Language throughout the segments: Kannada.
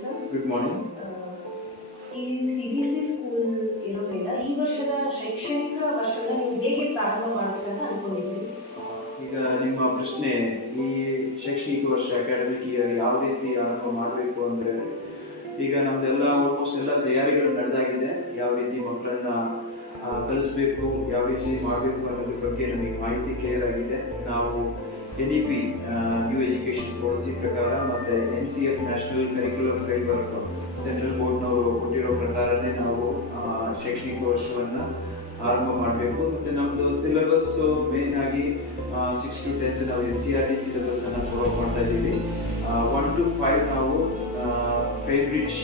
ಸರ್. Good morning. ಈ CBSE ಸ್ಕೂಲ್ ಇರೋದ್ರಿಂದ ಈ ವರ್ಷದ ಶೈಕ್ಷಣಿಕ ವರ್ಷವನ್ನು ನೀವು ಹೇಗೆ ಪ್ರಾರಂಭ ಮಾಡಬೇಕಂತ ಅನ್ಕೊಂಡಿದ್ದೀರಿ? ಈಗ ನಿಮ್ಮ ಪ್ರಶ್ನೆ, ಈ ಶೈಕ್ಷಣಿಕ ವರ್ಷ ಅಕಾಡೆಮಿಕ್ ಇಯರ್ ಯಾವ ರೀತಿ ಆರಂಭ ಮಾಡಬೇಕು ಅಂದರೆ, ಈಗ ನಮ್ದೆಲ್ಲ ಆಲ್ಮೋಸ್ಟ್ ಎಲ್ಲ ತಯಾರಿಗಳು ನಡೆದಾಗಿದೆ. ಯಾವ ರೀತಿ ಮಕ್ಕಳನ್ನ ಕಲಿಸ್ಬೇಕು, ಯಾವ ರೀತಿ ಮಾಡಬೇಕು ಅನ್ನೋದ್ರ ಬಗ್ಗೆ ನಮಗೆ ಮಾಹಿತಿ ಕ್ಲಿಯರ್ ಆಗಿದೆ. ನಾವು NEP ನ್ಯೂ ಎಜುಕೇಷನ್ ಪಾಲಿಸಿ ಪ್ರಕಾರ ಮತ್ತು NCF national curricular framework central ಬೋರ್ಡ್ನವರು ಕೊಟ್ಟಿರೋ ಪ್ರಕಾರನೇ ನಾವು ಶೈಕ್ಷಣಿಕ ವರ್ಷವನ್ನು ಆರಂಭ ಮಾಡಬೇಕು. ಮತ್ತು ನಮ್ಮದು ಸಿಲೆಬಸ್ ಮೇನ್ ಆಗಿ 6 to 10 ನಾವು NCERT ಸಿಲೆಬಸ್ಸನ್ನು ಫಾಲೋ ಮಾಡ್ತಾ ಇದ್ದೀವಿ. 1 to 5 ನಾವು ಪೇಬ್ರಿಡ್ಜ್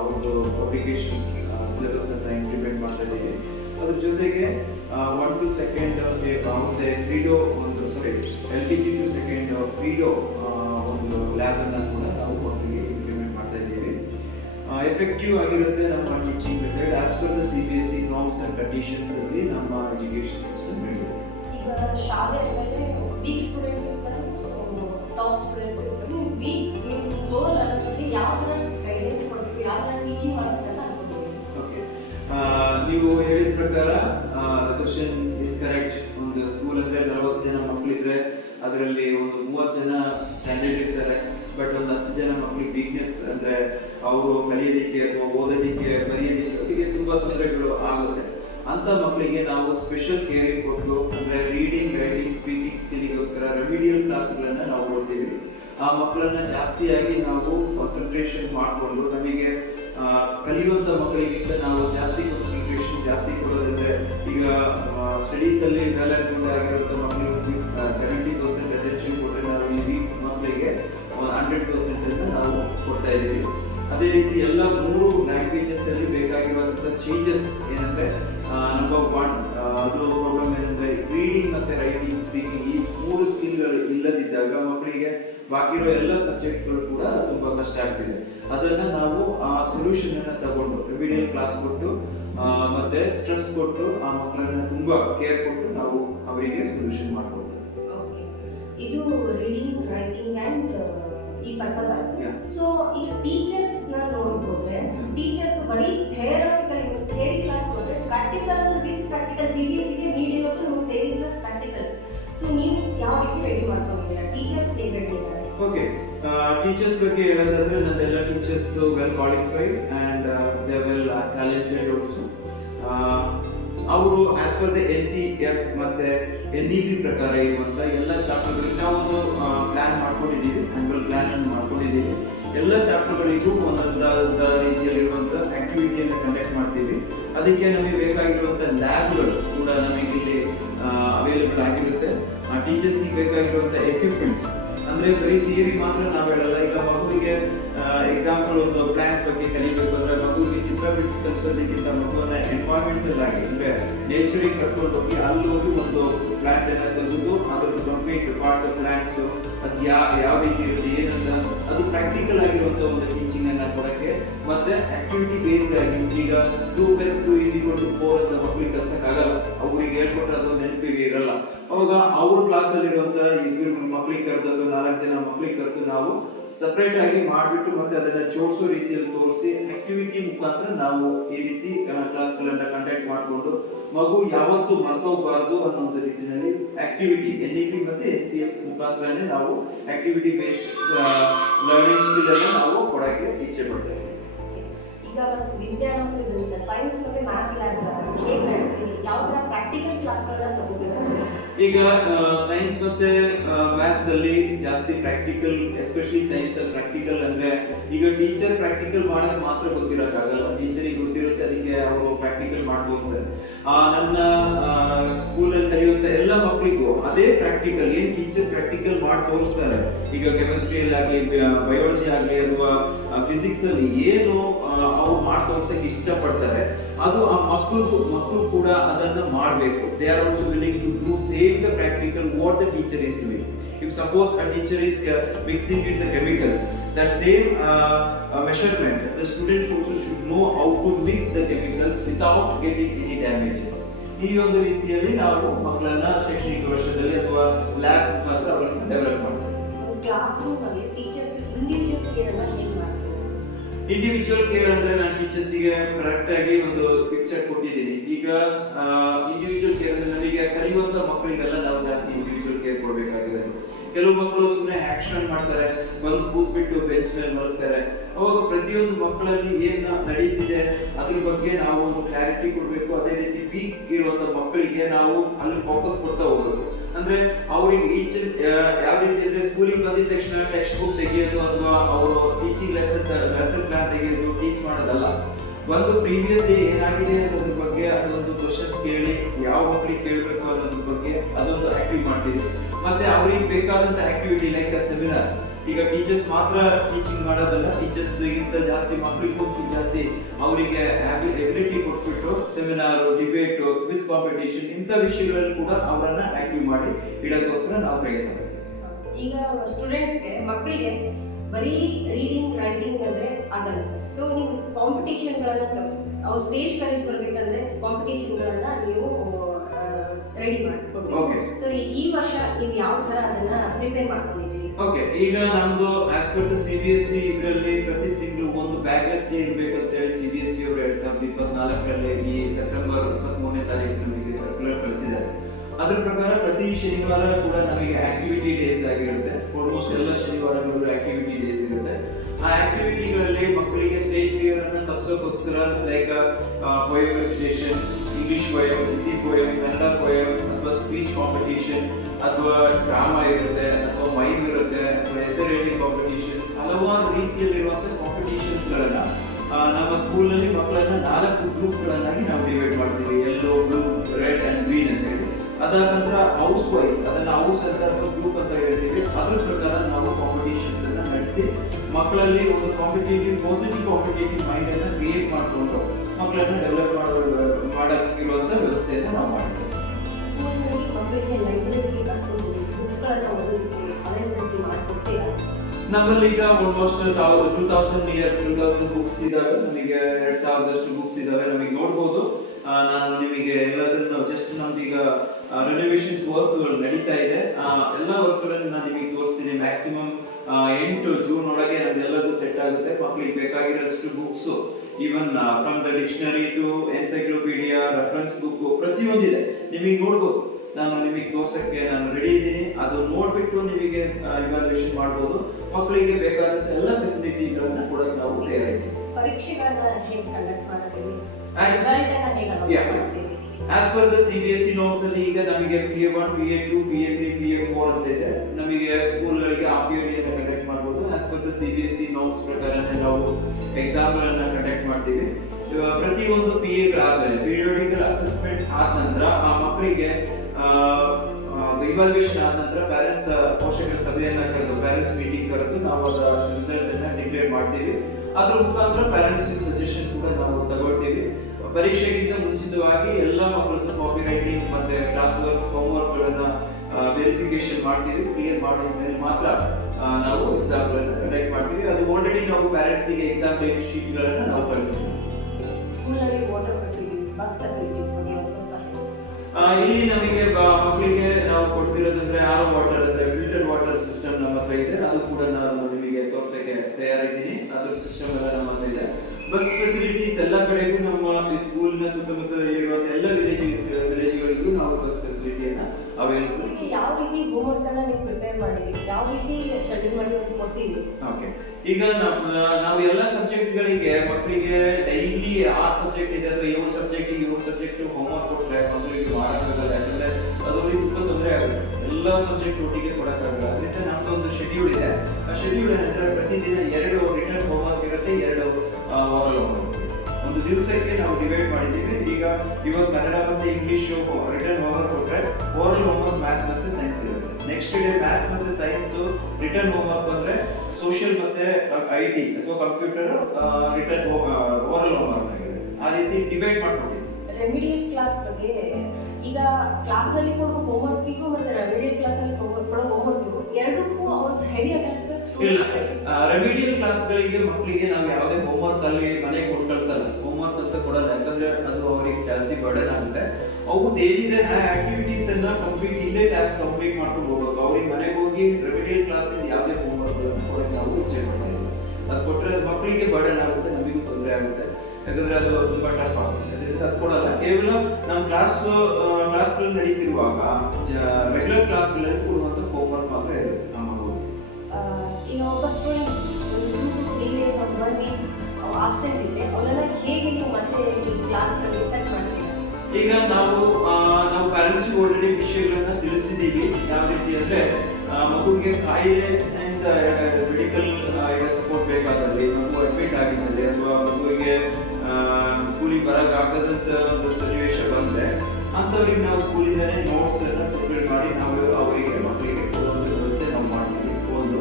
ಅವ್ರದ್ದು ಪಬ್ಲಿಕೇಶನ್ಸ್ ಸಿಲೆಬಸ್ಸನ್ನು ಇಂಪ್ಲಿಮೆಂಟ್ ಮಾಡ್ತಾ ಇದ್ದೀವಿ. ಅದ್ರ ಜೊತೆಗೆ 1 to 2 ಯಾವುದೇ ಕ್ರೀಡೋ LKG to 2 ಕ್ರೀಡೋ ಒಂದು ಲ್ಯಾಬನ್ನು ಕೂಡ ನಾವು ಮಕ್ಕಳಿಗೆ ಇಂಪ್ಲಿಮೆಂಟ್ ಮಾಡ್ತಾ ಇದ್ದೀವಿ. ಎಫೆಕ್ಟಿವ್ ಆಗಿರುತ್ತೆ ನಮ್ಮ teaching method as per the CBSE norms and conditions ಅಲ್ಲಿ ನಮ್ಮ ಎಜುಕೇಷನ್ ಸಿಸ್ಟಮ್ ಇದೆ. ಈಗ ಶಾಲೆ ಅಂದರೆ ವೀಕ್ ಸ್ಟೂಡೆಂಟ್ ಇರ್ತಾರೆ, ಟಾಪ್ ಸ್ಟೂಡೆಂಟ್ಸ್ ಇರ್ತಾರೆ. ವೀಕ್ಸ್ ಮೀನ್ಸ್ ಸ್ಲೋ ಲರ್ನರ್ಸ್ಗೆ ಯಾವ ಥರ ಗೈಡೆನ್ಸ್ ಕೊಡಬೇಕು, ಯಾವ ಥರ ಟೀಚಿಂಗ್ ಮಾಡಬೇಕು ಅಂತ ಅನ್ಕೊಂಡಿದ್ದೀವಿ. ಓಕೆ, ನೀವು ಹೇಳಿದ ಪ್ರಕಾರ ದ ಕ್ವಶನ್ ಇಸ್ ಕರೆಕ್ಟ್. ಒಂದು ಸ್ಕೂಲ್ ಅಂದರೆ 40 ಜನ ಮಕ್ಕಳಿದ್ರೆ ಅದರಲ್ಲಿ ಒಂದು 30 ಜನ ಸ್ಟ್ಯಾಂಡರ್ಡ್ ಇರ್ತಾರೆ. ಬಟ್ ಒಂದು 10 ಜನ ಮಕ್ಕಳಿಗೆ ವೀಕ್ನೆಸ್ ಅಂದರೆ ಅವರು ಕಲಿಯೋದಕ್ಕೆ ಅಥವಾ ಓದೋದಕ್ಕೆ ಬರೆಯೋದಕ್ಕೆ ಅವರಿಗೆ ತುಂಬ ತೊಂದರೆಗಳು ಆಗುತ್ತೆ. ಅಂಥ ಮಕ್ಕಳಿಗೆ ನಾವು ಸ್ಪೆಷಲ್ ಕೇರಿಂಗ್ ಕೊಟ್ಟು, ಅಂದರೆ ರೀಡಿಂಗ್, ರೈಟಿಂಗ್, ಸ್ಪೀಕಿಂಗ್ ಸ್ಕಿಲ್ಗೋಸ್ಕರ ರೆಮಿಡಿಯಲ್ ಕ್ಲಾಸ್ಗಳನ್ನು ನಾವು ಕೊಡ್ತೀವಿ. ಆ ಮಕ್ಕಳನ್ನ ಜಾಸ್ತಿಯಾಗಿ ನಾವು ಕಾನ್ಸಂಟ್ರೇಷನ್ ಮಾಡಿಕೊಂಡು, ನಮಗೆ ಕಲಿಯುವಂಥ ಮಕ್ಕಳಿಗಿಂತ ನಾವು ಜಾಸ್ತಿ ಕಾನ್ಸಂಟ್ರೇಷನ್ ಜಾಸ್ತಿ ಕೊಡೋದಂದರೆ, ಈಗ ಸ್ಟಡೀಸಲ್ಲಿ ವೆಲ್ ಅಟೆಂಡ್ ಆಗಿರುವಂಥ ಮಕ್ಕಳಿಗೆ 70% ಅಟೆನ್ಷನ್ ಕೊಟ್ಟರೆ ನಾವು ಈ ವೀಕ್ ಮಕ್ಕಳಿಗೆ 100% ನಾವು ಕೊಡ್ತಾ ಇದ್ದೀವಿ. ಅದೇ ರೀತಿ ಎಲ್ಲ 3 ಲ್ಯಾಂಗ್ವೇಜಸ್ ಅಲ್ಲಿ ಬೇಕಾಗಿರುವಂಥ ಚೇಂಜಸ್ ಏನಂದ್ರೆ, ನಂಬರ್ 1 ಅದು ಪ್ರಾಬ್ಲಮ್ ಏನಂದ್ರೆ, ರೀಡಿಂಗ್ ಮತ್ತೆ ರೈಟಿಂಗ್, ಸ್ಪೀಕಿಂಗ್ ಈ 3 ಸ್ಕಿಲ್ಗಳು ಇಲ್ಲದಿದ್ದಾಗ ಮಕ್ಕಳಿಗೆ ಬಾಕಿ ಇರೋ ಎಲ್ಲ ಸಬ್ಜೆಕ್ಟ್ಗಳು ಕೂಡ ತುಂಬಾ ಕಷ್ಟ ಆಗ್ತಿದೆ. ಅದನ್ನ ನಾವು ಆ ಸೊಲ್ಯೂಷನ್ ಅನ್ನ ತಗೊಂಡು ರೆಮಿಡಿಯಲ್ ಕ್ಲಾಸ್ ಕೊಟ್ಟು ಮತ್ತೆ ಸ್ಟ್ರೆಸ್ ಕೊಟ್ಟು ಆ ಮಕ್ಕಳನ್ನ ತುಂಬಾ ಕೇರ್ ಕೊಟ್ಟು ನಾವು ಅವರಿಗೆ ಸೊಲ್ಯೂಷನ್ ಮಾಡ್ಕೊಡ್ತೇವೆ. ಇದು ರೀಡಿಂಗ್, ರೈಟಿಂಗ್ ಅಂಡ್ ಈ ಪರ್ಪಸ್ ಆಯ್ತು. ಸೊ ಈಗ ಟೀಚರ್ಸ್ ನ ನೋಡೋಕೆ ಟೀಚರ್ಸ್ ಬರೀ ಥಿಯರಿಟಿಕಲ್ ಥಿಯರಿ ಕ್ಲಾಸ್ ಹೋದ್ರೆ ಪ್ರಾಕ್ಟಿಕಲ್ ವಿತ್ ಪ್ರಾಕ್ಟಿಕಲ್ CBSE ಗೆ ನೀಡಿರೋದು ನೀವು ಥಿಯರಿ ಪ್ಲಸ್ ಪ್ರಾಕ್ಟಿಕಲ್. ಸೊ ನೀವು ಯಾವ ರೀತಿ ರೆಡಿ ಮಾಡ್ಕೊಂಡಿದ್ದೀರಾ, ಟೀಚರ್ಸ್ ಹೇಗೆ ರೆಡಿ ಇದ್ದಾರೆ? ಓಕೆ, ಟೀಚರ್ಸ್ ಬಗ್ಗೆ ಹೇಳೋದಾದ್ರೆ ನನ್ನೆಲ್ಲ teachers well qualified and they well talented also. ಅವರು ಆಸ್ ಪರ್ ದ NCF ಮತ್ತೆ NEP ಪ್ರಕಾರ ಇರುವಂಥ ಎಲ್ಲ ಚಾಪ್ಟರ್ಗಳಿಗೆ ನಾವೊಂದು ಪ್ಲಾನ್ ಮಾಡ್ಕೊಂಡಿದ್ದೀವಿ, ಆನ್ಯುವಲ್ ಪ್ಲಾನ್ ಅನ್ನು ಮಾಡ್ಕೊಂಡಿದ್ದೀವಿ. ಎಲ್ಲ ಚಾಪ್ಟರ್ಗಳಿಗೂ ಒಂದೊಂದಾದ ರೀತಿಯಲ್ಲಿರುವಂಥ ಆಕ್ಟಿವಿಟಿಯನ್ನು ಕಂಡಕ್ಟ್ ಮಾಡ್ತೀವಿ. ಅದಕ್ಕೆ ನಮಗೆ ಬೇಕಾಗಿರುವಂಥ ಲ್ಯಾಬ್ಗಳು ಕೂಡ ನಮಗೆ ಇಲ್ಲಿ ಅವೈಲೇಬಲ್ ಆಗಿರುತ್ತೆ. ಟೀಚರ್ಸಿಗೆ ಬೇಕಾಗಿರುವಂಥ ಎಕ್ವಿಪ್ಮೆಂಟ್ಸ್ ಅಂದರೆ ಬರೀ ಥಿಯರಿ ಮಾತ್ರ ನಾವು ಹೇಳಲ್ಲ. ಈಗ ಮಗುವಿಗೆ ಎಕ್ಸಾಂಪಲ್ ಒಂದು ಪ್ಲಾಂಟ್ ಬಗ್ಗೆ ಕಲಿಬೇಕು ಅಂದರೆ ಮಗುವಿಗೆ ಚಿತ್ರ ಬಿಡಿಸಿ ಕಲಿಸೋದಕ್ಕಿಂತ ಮಗುವನ್ನ ಎನ್ವೈರನ್ಮೆಂಟಲ್ ಆಗಿ ಅಂದರೆ ನೇಚರಿಗೆ ಕರ್ಕೊಂಡು ಹೋಗಿ ಅಲ್ಲಿ ಹೋಗಿ ಒಂದು ಪ್ಲಾಂಟ್ ಅನ್ನ ತೆಗೆದು ಅದ್ರದ್ದು ಕಂಪ್ಲೀಟ್ ಪಾರ್ಟ್ಸ್ ಆಫ್ ಪ್ಲಾಂಟ್ಸ್ ಅದು ಯಾವ ರೀತಿ ಇರುತ್ತೆ ಏನಂತ ಅದು ಪ್ರಾಕ್ಟಿಕಲ್ ಆಗಿರುವಂಥ ಒಂದು ಟೀಚಿಂಗ್ ಅನ್ನ ಕೊಡಕ್ಕೆ, ಮತ್ತೆ ಆಕ್ಟಿವಿಟಿ ಬೇಸ್ಡ್ ಆಗಿ. ಈಗ 2 + 2 = 4 ಅಂತ ಮಕ್ಕಳಿಗೆ ಕಲ್ಸಕ್ಕಾಗಲ್ಲ, ಅವ್ರಿಗೆ ಹೇಳ್ಕೊಟ್ರೆ ಅದು ನೆನಪಿಗೆ ಇರಲ್ಲ. ಅವಾಗ ಅವ್ರ ಕ್ಲಾಸಲ್ಲಿರುವಂಥ 2 ಮಕ್ಕಳಿಗೆ ಕರೆದು 4 ಜನ ಮಕ್ಕಳಿಗೆ ಕರೆದು ನಾವು ಸಪ್ರೇಟ್ ಆಗಿ ಮಾಡಿಬಿಟ್ಟು ಮತ್ತೆ ಅದನ್ನ ಜೋಡಿಸೋ ರೀತಿಯಲ್ಲಿ ತೋರಿಸಿ ಆಕ್ಟಿವಿಟಿ ಮುಖಾಂತರ ನಾವು ಈ ರೀತಿ ಕ್ಲಾಸ್ಗಳನ್ನ ಕಂಡಕ್ಟ್ ಮಾಡಿಕೊಂಡು ಮಗು ಯಾವತ್ತೂ ಮರ್ತೋಗಬಾರದು ಅನ್ನೋ ಒಂದು ನಿಟ್ಟಿನಲ್ಲಿ ಆಕ್ಟಿವಿಟಿ NEP ಮತ್ತೆ NCF ಮುಖಾಂತರನೇ ನಾವು ಆಕ್ಟಿವಿಟಿ ಬೇಸ್ಡ್ ಲರ್ನಿಂಗ್ ಸ್ಕಿಲ್ ಅನ್ನು ನಾವು ಕೊಡಕ್ಕೆ ಇಚ್ಛೆ ಪಡ್ತೇವೆ. ಈಗ ವಿಜ್ಞಾನ ಮತ್ತು ಸೈನ್ಸ್ ಮತ್ತೆ ಮ್ಯಾಥ್ಸ್ ಲ್ಯಾಬ್ ಹೇಗೆ ನಡೆಸ್ತೀರಿ, ಯಾವ ಥರ ಪ್ರಾಕ್ಟಿಕಲ್ ಕ್ಲಾಸ್ಗಳನ್ನ ತಗೋತೀರಾ? ಈಗ ಸೈನ್ಸ್ ಮತ್ತೆ ಮ್ಯಾಥ್ಸ್ ಅಲ್ಲಿ ಜಾಸ್ತಿ ಪ್ರಾಕ್ಟಿಕಲ್, ಎಸ್ಪೆಷಲಿ ಸೈನ್ಸ್ ಅಲ್ಲಿ ಪ್ರಾಕ್ಟಿಕಲ್ ಅಂದ್ರೆ ಈಗ ಟೀಚರ್ ಪ್ರಾಕ್ಟಿಕಲ್ ಮಾಡಕ್ ಮಾತ್ರ ಗೊತ್ತಿರಕ್ಕಾಗಲ್ಲ, ಟೀಚರಿಗೆ ಗೊತ್ತಿರುತ್ತೆ, ಅದಕ್ಕೆ ಅವರು ಪ್ರಾಕ್ಟಿಕಲ್ ಮಾಡಿ ತೋರಿಸ್ತಾರೆ. ನನ್ನ ಸ್ಕೂಲಲ್ಲಿ ಕಲಿಯುವಂತ ಎಲ್ಲ ಮಕ್ಕಳಿಗೂ ಅದೇ ಪ್ರಾಕ್ಟಿಕಲ್, ಏನ್ ಟೀಚರ್ ಪ್ರಾಕ್ಟಿಕಲ್ ಮಾಡಿ ತೋರಿಸ್ತಾರೆ, ಈಗ ಕೆಮಿಸ್ಟ್ರಿಯಲ್ಲಿ ಆಗಲಿ, ಬಯಾಲಜಿ ಆಗಲಿ ಅಥವಾ ಫಿಸಿಕ್ಸ್ ಅಲ್ಲಿ ಏನು ಅವ್ರು ಮಾಡಿ ತೋರ್ಸಕ್ಕೆ ಇಷ್ಟಪಡ್ತಾರೆ ಅದು ಆ ಮಕ್ಕಳು ಕೂಡ ಅದನ್ನ ಮಾಡಬೇಕು. They are also willing to do same the practical what the teacher is doing. If suppose a teacher is mixing with the chemicals, that same measurement, the students also should know how to mix the chemicals without getting any damages. ಈ ಒಂದು ರೀತಿಯಲ್ಲಿ ನಾವು ಮಕ್ಕಳನ್ನ ಶೈಕ್ಷಣಿಕ ವರ್ಷದಲ್ಲಿ ಅಥವಾ ಲ್ಯಾಬ್ ಮುಖಾಂತರ ಅವರನ್ನು ಡೆವಲಪ್ ಮಾಡ್ತೀವಿ. ಕ್ಲಾಸ್ ರೂಮ್ ಅಲ್ಲಿ ಟೀಚರ್ಸ್ ಇಂಡಿವಿಜುವಲ್ ಕೇರ್ ಅನ್ನು ಹೇಗೆ ಮಾಡ್ತಾರೆ? ಇಂಡಿವಿಜುವಲ್ ಕೇರ್ ಅಂದ್ರೆ ನಾನು ಟೀಚರ್ಸ್ಗೆ ಕರೆಕ್ಟ್ ಆಗಿ ಒಂದು ಪಿಕ್ಚರ್ ಕೊಟ್ಟಿದ್ದೀನಿ. ಈಗ ಇಂಡಿವಿಜುವಲ್ ಕೇರ್ ನಮಗೆ ಕಲಿಯುವಂತ ಮಕ್ಕಳಿಗೆಲ್ಲ ನಾವು ಜಾಸ್ತಿ ಇಂಡಿವಿಜುವಲ್ ಕೇರ್ ಕೊಡಬೇಕಾಗಿದೆ. ಕೆಲವು ಮಕ್ಕಳು ಸುಮ್ಮನೆ ಆಕ್ಷನ್ ಮಾಡ್ತಾರೆ, ಬಂದು ಕೂತ್ಬಿಟ್ಟು ಬೆಂಚ್ ಮೇಲೆ ಮಲಗ್ತಾರೆ. ಅವಾಗ ಪ್ರತಿಯೊಂದು ಮಕ್ಕಳಲ್ಲಿ ಏನ್ ನಡೀತಿದೆ ಅದ್ರ ಬಗ್ಗೆ ನಾವು ಒಂದು ಕ್ಲಾರಿಟಿ ಕೊಡ್ಬೇಕು. ಅದೇ ರೀತಿ ವೀಕ್ ಇರುವಂತ ಮಕ್ಕಳಿಗೆ ನಾವು ಅಲ್ಲಿ ಫೋಕಸ್ ಕೊಡ್ತಾ ಹೋಗ್ಬೇಕು. ಅಂದ್ರೆ ಅವ್ರಿಗೆ ಈಚ್ ಯಾವ ರೀತಿ ಅಂದ್ರೆ ಸ್ಕೂಲಿಗೆ ಬಂದಿದ ತಕ್ಷಣ ಟೆಕ್ಸ್ಟ್ ಬುಕ್ ತೆಗೆಯೋದು ಅಥವಾ ಅವರು ಟೀಚಿಂಗ್ ಲೆಸನ್ ಪ್ಲಾನ್ ತೆಗೆಯೋದು ಟೀಚ್ ಮಾಡೋದಲ್ಲ. ಒಂದು ಪ್ರೀವಿಯಸ್ ಡೇ ಏನಾಗಿದೆ ಅನ್ನೋದ್ರ ಬಗ್ಗೆ ಅದೊಂದು ಕ್ವಶನ್ಸ್ ಕೇಳಿ ಯಾವ ಮಕ್ಕಳಿಗೆ ಕೇಳಬೇಕು ಅನ್ನೋದ್ರ ಬಗ್ಗೆ ಅದೊಂದು ಆಕ್ಟಿವ್ ಮಾಡ್ತೀವಿ. ಮತ್ತೆ ಅವ್ರಿಗೆ ಬೇಕಾದಂತ ಆಕ್ಟಿವಿಟಿ ಲೈಕ್ ಸೆಮಿನಾರ್. ಈಗ ಟೀಚರ್ಸ್ ಮಾತ್ರ ಟೀಚಿಂಗ್ ಮಾಡೋದಲ್ಲ, ಟೀಚರ್ಸ್ ಗಿಂತ ಜಾಸ್ತಿ ಮಕ್ಕಳಿಗೆ ಕೊಂಚ ಜಾಸ್ತಿ ಅವರಿಗೆ ಎಬಿಲಿಟಿ ಕೊಟ್ಬಿಟ್ಟು ಸೆಮಿನಾರ್, ಡಿಬೇಟ್, ಕ್ವಿಜ್ ಕಾಂಪಿಟೇಷನ್ ಇಂಥ ವಿಷಯಗಳಲ್ಲಿ ಕೂಡ ಅವರನ್ನ ಆಕ್ಟಿವ್ ಮಾಡಿ ಇಡೋಕ್ಕೋಸ್ಕರ ನಾವು ಪ್ರಯತ್ನ ಮಾಡ್ತೀವಿ. ಈಗ ಸ್ಟೂಡೆಂಟ್ಸ್ಗೆ ಮಕ್ಕಳಿಗೆ ಬರೀ ರೀಡಿಂಗ್ ರೈಟಿಂಗ್ ಅಂದ್ರೆ ಆಗಲ್ಲ ಸರ್. ಸೊ ನೀವು ಕಾಂಪಿಟೇಷನ್ಗಳನ್ನು ಅವ್ರು ಸ್ಟೇಜ್ ಕರೆಜ್ ಬರಬೇಕಂದ್ರೆ ಕಾಂಪಿಟೇಷನ್ಗಳನ್ನ ನೀವು ರೆಡಿ ಮಾಡ್ಕೊಡ್ತೀವಿ. ಓಕೆ. ಸೊ ಈ ವರ್ಷ ನೀವು ಯಾವ ತರ ಅದನ್ನ ಪ್ರಿಪೇರ್ ಮಾಡ್ಕೊಂಡಿದ್ದೀರಿ? ಓಕೆ, ಈಗ ನಮ್ದು ಆಸ್ ಪರ್ ದ CBSE ಇದರಲ್ಲಿ ಪ್ರತಿ ತಿಂಗಳು ಒಂದು ಬ್ಯಾಗ್ಲೆಸ್ ಡೇ ಇರಬೇಕು ಅಂತ ಹೇಳಿ CBSE ಅವರು 2024ರಲ್ಲಿ ಈ ಸೆಪ್ಟೆಂಬರ್ 23ನೇ ತಾರೀಕು ನಮಗೆ ಸರ್ಕ್ಯುಲರ್ ಕಳಿಸಿದ್ದಾರೆ. ಅದರ ಪ್ರಕಾರ ಪ್ರತಿ ಶನಿವಾರ ಕೂಡ ನಮಗೆ ಆಕ್ಟಿವಿಟಿ ಡೇಸ್ ಆಗಿರುತ್ತೆ. ಆಲ್ಮೋಸ್ಟ್ ಎಲ್ಲ ಶನಿವಾರಗಳು ಆಕ್ಟಿವಿಟಿ ಡೇಸ್ ಇರುತ್ತೆ. ಆ ಆಕ್ಟಿವಿಟಿಗಳಲ್ಲಿ ಮಕ್ಕಳಿಗೆ ಸ್ಟೇಜ್ ಫಿಯರ್ ಅನ್ನ ತಪ್ಪಿಸೋಕ್ಕೋಸ್ಕರ like poem recitation, English poem, Hindi poem, Kannada poem ಅಥವಾ ಸ್ಪೀಚ್ ಕಾಂಪಿಟೇಷನ್ ಅಥವಾ ಡ್ರಾಮಾ ಇರುತ್ತೆ ಅಥವಾ ಮೈಮ್ ಇರುತ್ತೆ ಅಥವಾ ಎಸೆ ರೈಟಿಂಗ್ ಕಾಂಪಿಟೇಷನ್ಸ್, ಹಲವಾರು ರೀತಿಯಲ್ಲಿರುವಂತಹ ಕಾಂಪಿಟೇಷನ್ಸ್ ಗಳನ್ನ ನಮ್ಮ ಸ್ಕೂಲ್ ನಲ್ಲಿ ಮಕ್ಕಳನ್ನ 4 ಗ್ರೂಪ್ಗಳನ್ನಾಗಿ ನಾವು ಡಿವೈಡ್ ಮಾಡ್ತೀವಿ. Yellow, blue, red and green ಅಂತ ಹೇಳಿ. ಅದಾದ ನಂತರ ಹೌಸ್ ವೈಸ್ ಅದನ್ನ ಹೌಸ್ ಅಂತ ಅಥವಾ ಗ್ರೂಪ್ ಅಂತ ಹೇಳ್ತೀವಿ. ಅದ್ರ ಪ್ರಕಾರ ನಾವು ಕಾಂಪಿಟೇಷನ್ಸ್ ಅನ್ನ ನಡೆಸಿ ಮಕ್ಕಳಲ್ಲಿ ಒಂದು ಪಾಸಿಟಿವ್ ಕಾಂಪಿಟೇಟಿವ್ ಮೈಂಡ್ ಅನ್ನ ಕ್ರಿಯೇಟ್ ಮಾಡಿಕೊಂಡು ಮಕ್ಕಳನ್ನ ಡೆವಲಪ್ ಮಾಡೋಕ್ಕಿರುವಂತ ವ್ಯವಸ್ಥೆಯನ್ನು ನಾವು ಮಾಡ್ತೀವಿ. ಸ್ಕೂಲ್ನಲ್ಲಿ ಮಕ್ಕಳಿಗೆ ಲೈಬ್ರರಿಗೆ ಕರ್ಕೊಂಡು ಬುಕ್ಸ್ಗಳನ್ನ ಓದೋದಕ್ಕೆ ಅವೈಲಬಿಲಿಟಿ ಮಾಡಿಕೊಡ್ತೀರಾ? ನಮ್ಮಲ್ಲಿ ಈಗ ಆಲ್ಮೋಸ್ಟ್ 2000 ಬುಕ್ಸ್ ಇದಾವೆ. ನಮಗೆ 2000 ಬುಕ್ಸ್ ಇದಾವೆ. ನಮಗೆ ನೋಡ್ಬೋದು. ನಾನು ನಿಮಗೆ ಎಲ್ಲದನ್ನು ಜಸ್ಟ್ ನಮ್ದೀಗ ರೆನೋವೇಷನ್ಸ್ ವರ್ಕ್ಗಳು ನಡೀತಾ ಇದೆ. ಎಲ್ಲ ವರ್ಕ್ಗಳನ್ನು ನಾನು ನಿಮಗೆ ತೋರಿಸ್ತೀನಿ. ಮ್ಯಾಕ್ಸಿಮಮ್ 8 ಜೂನ್ ಒಳಗೆ ನಮ್ದೆಲ್ಲದೂ ಸೆಟ್ ಆಗುತ್ತೆ. ಮಕ್ಕಳಿಗೆ ಬೇಕಾಗಿರೋಷ್ಟು books even from the dictionary to encyclopedia, reference book ಪ್ರತಿಯೊಂದಿದೆ. ನಿಮಗೆ ನೋಡ್ಬೋದು. ನಾನು ನಿಮಗೆ ತೋರ್ಸಕ್ಕೆ ನಾನು ರೆಡಿ ಇದ್ದೀನಿ. ಅದು ನೋಡ್ಬಿಟ್ಟು ನಿಮಗೆ ಇವ್ಯಾಲ್ಯೂಯೇಷನ್ ಮಾಡ್ಬೋದು. ಮಕ್ಕಳಿಗೆ ಬೇಕಾದಂತ ಎಲ್ಲ ಫೆಸಿಲಿಟಿಗಳನ್ನ ಕೊಡಕ್ಕೆ ನಾವು ತಯಾರಿದ್ದೀವಿ. ಪರೀಕ್ಷೆಗಳನ್ನ ಹೇಗೆ ಕಂಡಕ್ಟ್ ಮಾಡ್ತೀವಿ? As per the CBSE norms ಅಲ್ಲಿ ಈಗ ನಮಗೆ PA1, PA2, PA3, PA4 ಅಂತ ಇದೆ. ನಮಗೆ ಸ್ಕೂಲ್ಗಳಿಗೆ ಹಾಫ್ ಇಯರ್ಲಿ ಕಂಡಕ್ಟ್ ಮಾಡಬಹುದು. As per the CBSE norms ಪ್ರಕಾರ ನಾವು ಎಕ್ಸಾಮ್ಗಳನ್ನ ಕಂಡಕ್ಟ್ ಮಾಡ್ತೀವಿ. ಪ್ರತಿ ಒಂದು PA ಗಳಾದ್ಮೇಲೆ ಪೀರಿಯೋಡಿಕಲ್ ಅಸೆಸ್ಮೆಂಟ್ ಆದ ನಂತರ ಆ ಮಕ್ಕಳಿಗೆ ಇವಾಲ್ಯೂಯೇಷನ್ ಆದ ನಂತರ ಪೇರೆಂಟ್ಸ್ ಪೋಷಕರ ಸಭೆಯನ್ನ ಕರೆದು ಪೇರೆಂಟ್ಸ್ ಮೀಟಿಂಗ್ ಕರೆದು ನಾವು ಅದರ ರಿಸಲ್ಟ್ ಅನ್ನ ಡಿಕ್ಲೇರ್ ಮಾಡ್ತೀವಿ. ಅದ್ರ ಮುಖಾಂತರ ಪೇರೆಂಟ್ಸ್ ಸಜೆಷನ್ ಕೂಡ ನಾವು ತಗೊಳ್ತೀವಿ. ಪರೀಕ್ಷೆಗಿಂತ ಮುಂಚಿತವಾಗಿ ಎಲ್ಲ ಮಕ್ಕಳನ್ನ ಕಾಪಿ ರೈಟಿಂಗ್ ಮತ್ತೆ ಕ್ಲಾಸ್ ವರ್ಕ್, ಹೋಮ್ ವರ್ಕ್ ಗಳನ್ನ ವೆರಿಫಿಕೇಶನ್ ಮಾಡ್ತೀವಿ. ಕ್ಲಿಯರ್ ಮಾಡಿದ ಮೇಲೆ ಮಾತ್ರ ನಾವು ಎಕ್ಸಾಮ್ ಗಳನ್ನ ಕಂಡಕ್ಟ್ ಮಾಡ್ತೀವಿ. ಅದು ಆಲ್ರೆಡಿ ನಾವು ಪೇರೆಂಟ್ಸ್ ಗೆ ಎಕ್ಸಾಮ್ ಡೇಟ್ ಶೀಟ್ ಗಳನ್ನ ನಾವು ಕಳಿಸ್ತೀವಿ. ಸ್ಕೂಲಲ್ಲಿ ವಾಟರ್ ಫೆಸಿಲಿಟೀಸ್, ಬಸ್ ಫೆಸಿಲಿಟೀಸ್ ಬಗ್ಗೆ ಸ್ವಲ್ಪ ಇಲ್ಲಿ ನಮಗೆ ಮಕ್ಕಳಿಗೆ ನಾವು ಕೊಡ್ತಿರೋದಂದ್ರೆ RO ವಾಟರ್ ಅಂದ್ರೆ ಫಿಲ್ಟರ್ ವಾಟರ್ ಸಿಸ್ಟಮ್ ನಮ್ಮ ಹತ್ರ ಇದೆ. ಅದು ಕೂಡ ನಾನು ನಿಮಗೆ ತೋರ್ಸಕ್ಕೆ ತಯಾರಿದ್ದೀನಿ. ಅದ್ರ ಸಿಸ್ಟಮ್ ಎಲ್ಲ ನಮ್ಮ ಹತ್ರ ಇದೆ. ಬಸ್ ಫೆಸಿಲಿಟೀಸ್ ಎಲ್ಲ ಕಡೆಗೂ ನಮ್ಮ ಸ್ಕೂಲ್ನ ಸುತ್ತಮುತ್ತ ಇರುವಂತ ಎಲ್ಲ ವಿಲೇಜ್ಗಳಿಗೂ ನಾವು ಬಸ್ ಫೆಸಿಲಿಟಿಯನ್ನ ಅವೈಲೇಬಲ್. ಯಾವ ರೀತಿ ಹೋಮ್ ವರ್ಕ್ ಅನ್ನ ನೀವು ಪ್ರಿಪೇರ್ ಮಾಡಿರಿ? ಯಾವ ರೀತಿ ಶೆಡ್ಯೂಲ್ ಮಾಡಿ ಕೊಡ್ತೀವಿ? ಓಕೆ, ಈಗ ನಾವು ಎಲ್ಲ ಸಬ್ಜೆಕ್ಟ್ಗಳಿಗೆ ಮಕ್ಕಳಿಗೆ ಡೈಲಿ 6 ಸಬ್ಜೆಕ್ಟ್ ಇದೆ ಅಥವಾ 7 ಸಬ್ಜೆಕ್ಟ್ ಹೋಮ್ ವರ್ಕ್ ಕೊಟ್ಟರೆ ಮಕ್ಕಳಿಗೆ ಮಾಡೋಕ್ಕಾಗಲ್ಲ. ಯಾಕಂದ್ರೆ ಅದು ಅವ್ರಿಗೆ ತುಂಬಾ ತೊಂದರೆ ಆಗುತ್ತೆ. ಎಲ್ಲ ಸಬ್ಜೆಕ್ಟ್ ಒಟ್ಟಿಗೆ ಕೊಡಕ್ಕಾಗಲ್ಲ. ಅದರಿಂದ ನಮ್ದೊಂದು ಶೆಡ್ಯೂಲ್ ಇದೆ. ಆ ಶೆಡ್ಯೂಲ್ ಏನಂದ್ರೆ ಪ್ರತಿದಿನ 2 ರಿಟರ್ನ್ ಹೋಮ್ ವರ್ಕ್ ಇರುತ್ತೆ, 2 ಓರಲ್ ಹೋಮ್ ವರ್ಕ್. ಒಂದು ದಿವಸಕ್ಕೆ ನಾವು ಡಿವೈಡ್ ಮಾಡಿದ್ದೀವಿ. ಈಗ ಇವತ್ತು ಕನ್ನಡ ಮತ್ತೆ ಇಂಗ್ಲಿಷ್ ರಿಟರ್ನ್ ಹೋಮ್ ವರ್ಕ್ ಕೊಟ್ಟರೆ ಓರಲ್ ಹೋಮ್ ವರ್ಕ್ ಮ್ಯಾಥ್ಸ್ ಮತ್ತೆ ಸೈನ್ಸ್ ಇರುತ್ತೆ. ನೆಕ್ಸ್ಟ್ ಡೇ ಮ್ಯಾಥ್ಸ್ ಮತ್ತೆ ಸೈನ್ಸ್ ರಿಟರ್ನ್ ಹೋಮ್ ವರ್ಕ್ ಅಂದ್ರೆ ಸೋಷಿಯಲ್ ಮತ್ತೆ IT ಅಥವಾ computer return oral home work ಆಗಿರುತ್ತೆ. ಆ ರೀತಿ ಡಿವೈಡ್ ಮಾಡ್ಕೊಂಡಿದ್ದೀವಿ. ರೆಮಿಡಿಯಲ್ ಕ್ಲಾಸ್ ಬಗ್ಗೆ ಈಗ ಕ್ಲಾಸ್ ನಲ್ಲಿ ಕೊಡೋ ಹೋಮ್ ವರ್ಕಿಗೂ ಮತ್ತೆ ರೆಮಿಡಿಯಲ್ ಕ್ಲಾಸ್ ನಲ್ಲಿ ಕೊಡೋ ಹೋಮ್ ವರ್ಕಿಗೂ ಎರಡಕ್ಕೂ ಅವ್ರಿಗೆ ಹೆವಿ ಆಗಲ್ಲ ಸರ್? ಇಲ್ಲ, ರೆಮಿಡಿಯಲ್ ಕ್ಲಾಸ್ಗಳಿಗೆ ಮಕ್ಕಳಿಗೆ ನಾವು ಯಾವುದೇ ಹೋಮ್ ವರ್ಕ್ ಅಲ್ಲಿ ಮನೆಗೆ ಕೊಟ್ಟು ಕಳ್ಸಲ್ಲ. ಹೋಮ್ ವರ್ಕ್ ಅಂತ ಕೊಡಲ್ಲ. ಯಾಕಂದ್ರೆ ಅದು ಅವರಿಗೆ ಜಾಸ್ತಿ ಬರ್ಡನ್ ಆಗುತ್ತೆ. ಅವ್ರದ್ದು ಏನಿದೆ ಆ ಆಕ್ಟಿವಿಟೀಸ್ ಅನ್ನ ಕಂಪ್ಲೀಟ್ ಇಲ್ಲೇ ಟಾಸ್ಕ್ ಕಂಪ್ಲೀಟ್ ಮಾಡ್ಕೊಂಡು ಹೋಗ್ಬೇಕು. ಅವ್ರಿಗೆ ಮನೆಗೆ ಹೋಗಿ ರೆಮಿಡಿಯಲ್ ಕ್ಲಾಸ್ ಯಾವುದೇ ಹೋಮ್ ವರ್ಕ್ ಕೊಡಕ್ಕೆ ನಾವು ಇಚ್ಛೆ ಮಾಡ್ತಾ ಇದ್ದೀವಿ. ಅದು ಕೊಟ್ಟರೆ ಮಕ್ಕಳಿಗೆ ಬರ್ಡನ್ ಆಗುತ್ತೆ, ನಮಗೂ ತೊಂದರೆ ಆಗುತ್ತೆ. ಯಾಕಂದ್ರೆ ಅದು ತುಂಬಾ ಟಫ್ ಆಗುತ್ತೆ. ಅದರಿಂದ ಅದು ಕೊಡಲ್ಲ. ಕೇವಲ ನಮ್ಮ ಕ್ಲಾಸ್ಗಳು ನಡೀತಿರುವಾಗ ರೆಗ್ಯುಲರ್ ಕ್ಲಾಸ್ಗಳಲ್ಲಿ ಕೊಡುವಂಥ ಹೋಮ್ವರ್ಕ್ ಮಾತ್ರ ಇರುತ್ತೆ ನಮ್ಮ ಮಗುವಿಗೆ. ಈಗ ಒಬ್ಬ students 2 to 3 days or 1 week absent ಇದ್ದರೆ ಅವರೆಲ್ಲ ಹೇಗೆ ನೀವು ಮತ್ತೆ ಈ ಕ್ಲಾಸ್ಗಳಲ್ಲಿ ಸೆಟ್ ಮಾಡ್ತೀರಾ? ಈಗ ನಾವು ಪ್ಯಾರೆಂಟ್ಸ್ಗೆ ಆಲ್ರೆಡಿ ವಿಷಯಗಳನ್ನ ತಿಳಿಸಿದ್ದೀವಿ. ಯಾವ ರೀತಿ ಅಂದರೆ ಮಗುವಿಗೆ ಕಾಯಿಲೆ ಮೆಡಿಕಲ್ ಈಗ ಸಪೋರ್ಟ್ ಬೇಕಾದಲ್ಲಿ, ಮಗು ಅಡ್ಮಿಟ್ ಆಗಿದ್ದಲ್ಲಿ ಅಥವಾ ಮಗುವಿಗೆ ಸ್ಕೂಲಿಗೆ ಬರೋಕ್ಕಾಗದಂಥ ಒಂದು ಸನ್ನಿವೇಶ ಬಂದರೆ ಅಂಥವ್ರಿಗೆ ನಾವು ಸ್ಕೂಲಿಂದಲೇ ನೋಟ್ಸನ್ನು ಪ್ರಿಪೇರ್ ಮಾಡಿ ನಾವು ಅವರಿಗೆ ಮಕ್ಕಳಿಗೆ ಒಂದು ವ್ಯವಸ್ಥೆ ನಾವು ಮಾಡ್ತೀವಿ. ಒಂದು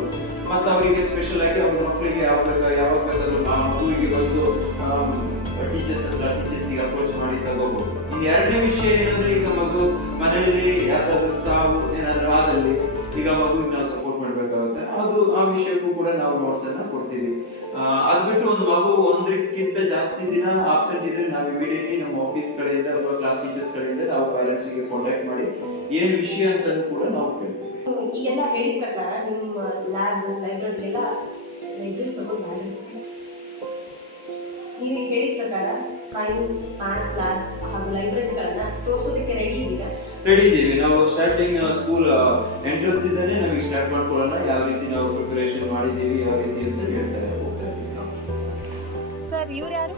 ಮತ್ತು ಅವರಿಗೆ ಸ್ಪೆಷಲ್ ಆಗಿ ಅವ್ರ ಮಕ್ಕಳಿಗೆ ಯಾವಾಗ ಬೇಕಾದರೂ ಆ ಮಗುವಿಗೆ ಬಂದು ಟೀಚರ್ಸಿಗೆ ಅಪ್ರೋಚ್ ಮಾಡಿ ತಗೋಬಹುದು. ಇನ್ನು ಎರಡನೇ ವಿಷಯ ಏನಂದ್ರೆ, ಈಗ ಮಗು ಮನೆಯಲ್ಲಿ ಯಾವ್ದಾದ್ರು ಸಾವು ಏನಾದರೂ ಆದಲ್ಲಿ ಈಗ ಮಗುವಿಗೆ ನಾವು ಸಪೋರ್ಟ್ ಮಾಡಬೇಕಾಗುತ್ತೆ. ಆ ವಿಷಯಕ್ಕೂ ಕೂಡ ನಾವು ನೋಟ್ಸ್ ಅನ್ನ ಕೊಡ್ತೀವಿ. ಅದ್ಬಿಟ್ಟು ಒಂದು ಮಗು ಒಂದಕ್ಕಿಂತ ಜಾಸ್ತಿ ದಿನ ಆಬ್ಸೆಂಟ್ ಇದ್ರೆ ನಾವು ಇಮಿಡಿಯೇಟ್ಲಿ ನಮ್ಮ ಆಫೀಸ್ ಕಡೆಯಿಂದ ಅಥವಾ ಕ್ಲಾಸ್ ಟೀಚರ್ಸ್ ಕಡೆಯಿಂದ ನಾವು ಪೇರೆಂಟ್ಸ್ಗೆ ಕಾಂಟ್ಯಾಕ್ಟ್ ಮಾಡಿ ಏನು ವಿಷಯ ಅಂತ ಕೂಡ ನಾವು ಕೇಳ್ತೀವಿ. ಈಗೆಲ್ಲ ಹೇಳಿದ ಪ್ರಕಾರ ನಿಮ್ಮ ಲ್ಯಾಬ್ ಲೈಬ್ರರಿ ತಗೊಂಡು ನೀವು ಹೇಳಿದ ಪ್ರಕಾರ ಸೈನ್ಸ್, ಮ್ಯಾಥ್ ಲ್ಯಾಬ್ ಹಾಗೂ ಲೈಬ್ರರಿಗಳನ್ನ ತೋರಿಸೋದಕ್ಕೆ ರೆಡಿ ಇದ್ದೀವಿ. ನಾವು ಸ್ಟಾರ್ಟಿಂಗ್ ಸ್ಕೂಲ್ ಎಂಟ್ರೆನ್ಸ್ ಇದ್ದಾನೆ ನಮಗೆ ಸ್ಟಾರ್ಟ್ ಮಾಡ್ಕೊಳ್ಳೋಣ. ಯಾವ ರೀತಿ ನಾವು ಪ್ರಿಪರೇಷನ್ ಮಾಡಿದ್ದೀವಿ, ಯಾವ ರೀತಿ ಅಂತ ಹೇಳ್ತಾರೆ ಹೋಗ್ತಾ ಇದ್ದೀವಿ. ಸರ್, ಇವ್ರು ಯಾರು?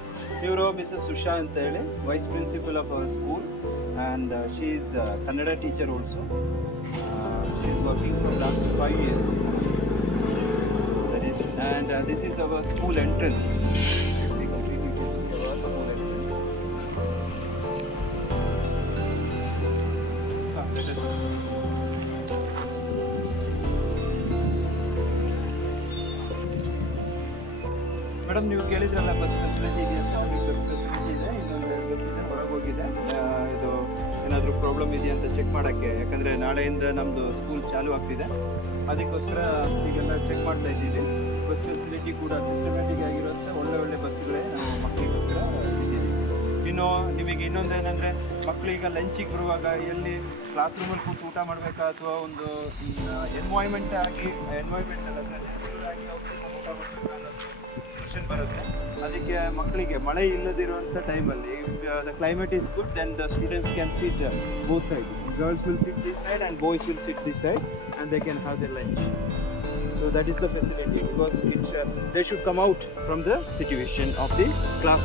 ಇವರು ಮಿಸಸ್ ಸುಶಾ ಅಂತ ಹೇಳಿ, vice principal of our school, and she is Kannada teacher also. She is working for last 5 years. That is, and this is our school entrance. Madam, ನೀವು ಕೇಳಿದ್ರಲ್ಲ ಬಸ್ ಫೆಸಿಲಿಟಿ ಇದೆ ಅಂತ. ಬಸ್ ಫೆಸಿಲಿಟಿ ಇದೆ, ಇನ್ನೊಂದು 2 ಬಸ್ ಇದೆ, ಹೊರಗೆ ಹೋಗಿದೆ. ಇದು ಏನಾದರೂ ಪ್ರಾಬ್ಲಮ್ ಇದೆಯಾ ಅಂತ ಚೆಕ್ ಮಾಡೋಕ್ಕೆ, ಯಾಕಂದರೆ ನಾಳೆಯಿಂದ ನಮ್ಮದು ಸ್ಕೂಲ್ ಚಾಲೂ ಆಗ್ತಿದೆ. ಅದಕ್ಕೋಸ್ಕರ ಈಗೆಲ್ಲ ಚೆಕ್ ಮಾಡ್ತಾ ಇದ್ದೀವಿ. ಬಸ್ ಫೆಸಿಲಿಟಿ ಕೂಡ ಸಿಸ್ಟಮ್ಯಾಟಿಕ್ ಆಗಿರುತ್ತೆ, ಒಳ್ಳೆ ಬಸ್ಗಳೇ ನಾವು ಮಕ್ಕಳಿಗೋಸ್ಕರ ಇಟ್ಟಿದ್ದೀವಿ. ಇನ್ನು ನಿಮಗೆ ಇನ್ನೊಂದು ಏನಂದರೆ, ಮಕ್ಕಳೀಗ ಲಂಚಿಗೆ ಬರುವಾಗ ಎಲ್ಲಿ ಕ್ಲಾಸ್ ರೂಮಲ್ಲಿ ಕೂತು ಊಟ ಮಾಡಬೇಕಾ ಅಥವಾ ಒಂದು ಎನ್ವಾಯ್ಮೆಂಟ್ ಆಗಿ ಊಟ ಮಾಡಬೇಕಾ ಅನ್ನೋದು ಕ್ವಶನ್ ಬರುತ್ತೆ. ಅದಕ್ಕೆ ಮಕ್ಕಳಿಗೆ ಮಳೆ ಇಲ್ಲದಿರುವಂಥ ಟೈಮಲ್ಲಿ the climate is good, then the students can sit both side. Girls will sit this side and boys will sit this side, and they can have their lunch. So that is the facility, because they should come out from the situation of the class,